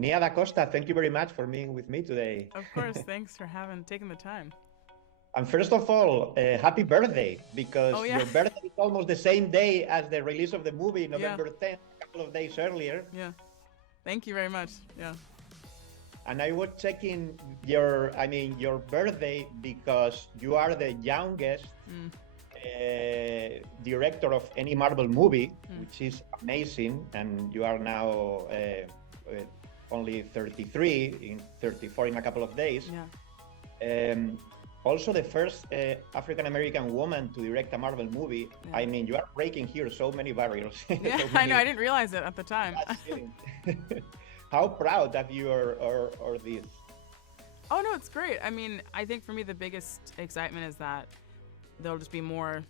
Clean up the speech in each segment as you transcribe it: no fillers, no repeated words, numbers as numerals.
Nia DaCosta, thank you very much for being with me today. Of course, thanks for taking the time. And first of all, happy birthday, Oh because yeah, your birthday is almost the same day as the release of the movie, yeah, November 10th, a couple of days earlier. yeah. Thank you very much. Yeah. And I was checking your birthday because you are the youngest Mm, director of any Marvel movie, mm, which is amazing. And you are now only 33, in 34 in a couple of days. yeah. Also, the first African American woman to direct a Marvel movie. Yeah. I mean, you are breaking here so many barriers. Yeah, So I know. many. I didn't realize it at the time. That's kidding. How proud of you or this? Oh no, it's great. I mean, I think for me the biggest excitement is that there'll just be more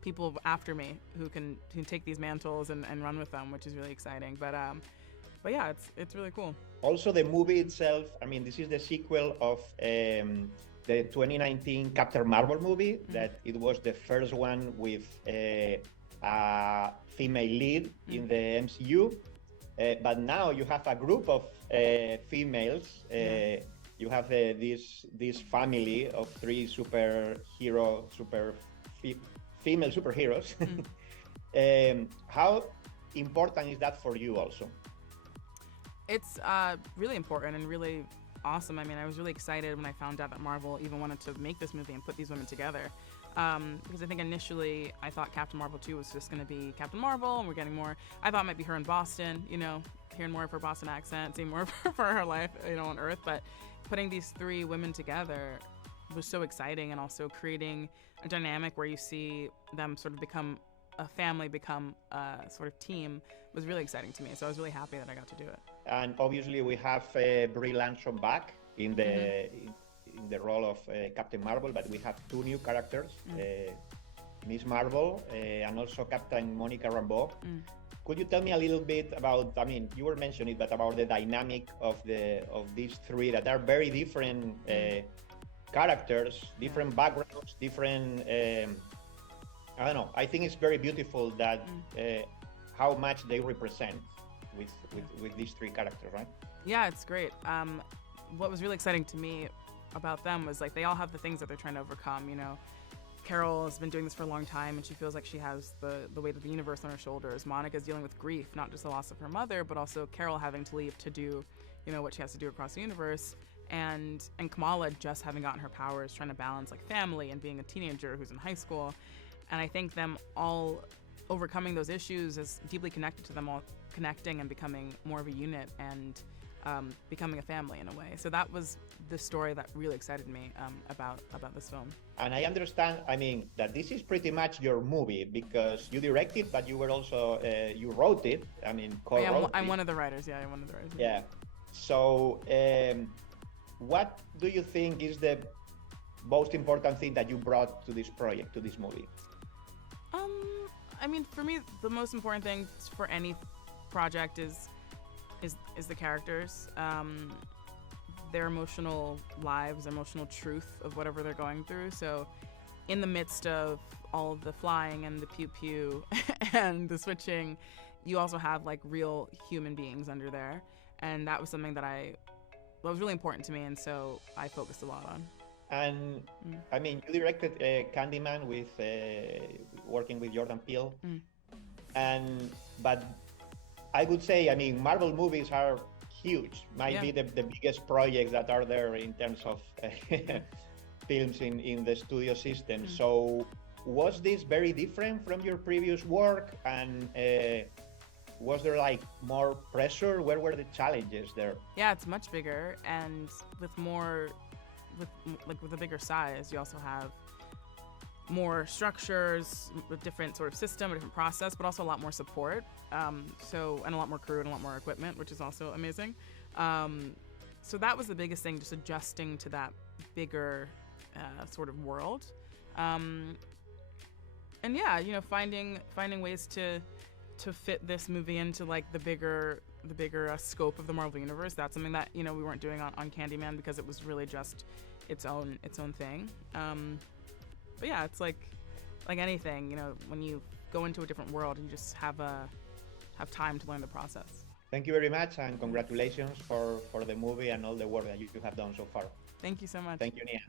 people after me who can take these mantles and run with them, which is really exciting. But yeah, it's really cool. Also, the movie itself. I mean, this is the sequel of the 2019 Captain Marvel movie. That it was the first one with a female lead in the MCU. But now you have a group of females. You have this family of three female superheroes. How important is that for you also? It's really important and really awesome. I mean, I was really excited when I found out that Marvel even wanted to make this movie and put these women together. Because I think initially I thought Captain Marvel 2 was just going to be Captain Marvel, and we're getting more. I thought it might be her in Boston, hearing more of her Boston accent, seeing more of her life, on Earth. But putting these three women together was so exciting, and also creating a dynamic where you see them sort of become a family, become a sort of team, was really exciting to me. So I was really happy that I got to do it. And obviously we have Brie Larson back in the in the role of Captain Marvel, but we have two new characters, Miss Marvel and also Captain Monica Rambeau. Could you tell me a little bit about? I mean, you were mentioning it, but about the dynamic of these three that are very different characters, different backgrounds, different. I don't know. I think it's very beautiful that how much they represent with these three characters, right? Yeah, it's great. What was really exciting to me about them was like they all have the things that they're trying to overcome. Carol has been doing this for a long time, and she feels like she has the weight of the universe on her shoulders. Monica's dealing with grief, not just the loss of her mother, but also Carol having to leave to do, what she has to do across the universe. And Kamala just having gotten her powers, trying to balance like family and being a teenager who's in high school. And I think them all overcoming those issues is deeply connected to them all connecting and becoming more of a unit and becoming a family in a way. So that was the story that really excited me about this film. And I understand, I mean, that this is pretty much your movie because you directed, but you were also, you wrote it. I mean, co-wrote I'm it. one of the writers. Yeah, I'm one of the writers. Yeah. So what do you think is the most important thing that you brought to this project, to this movie? I mean, for me, the most important thing for any project is the characters, their emotional lives, emotional truth of whatever they're going through. So in the midst of all of the flying and the pew pew and the switching, you also have like real human beings under there. And that was something that was really important to me. And so I focused a lot on. And I mean, you directed Candyman with working with Jordan Peele, but I would say, I mean, Marvel movies are huge. Might be the biggest projects that are there in terms of films in the studio system. So was this very different from your previous work? And was there like more pressure? Where were the challenges there? Yeah, it's much bigger, and with a bigger size, you also have more structures, a different sort of system, a different process, but also a lot more support. And a lot more crew and a lot more equipment, which is also amazing. So that was the biggest thing, just adjusting to that bigger sort of world. And yeah, finding ways to fit this movie into like the bigger scope of the Marvel universe. That's something that we weren't doing on Candyman because it was really just its own thing. But yeah, it's like anything, when you go into a different world, you just have time to learn the process. Thank you very much, and congratulations for the movie and all the work that you have done so far. Thank you so much. Thank you, Nia.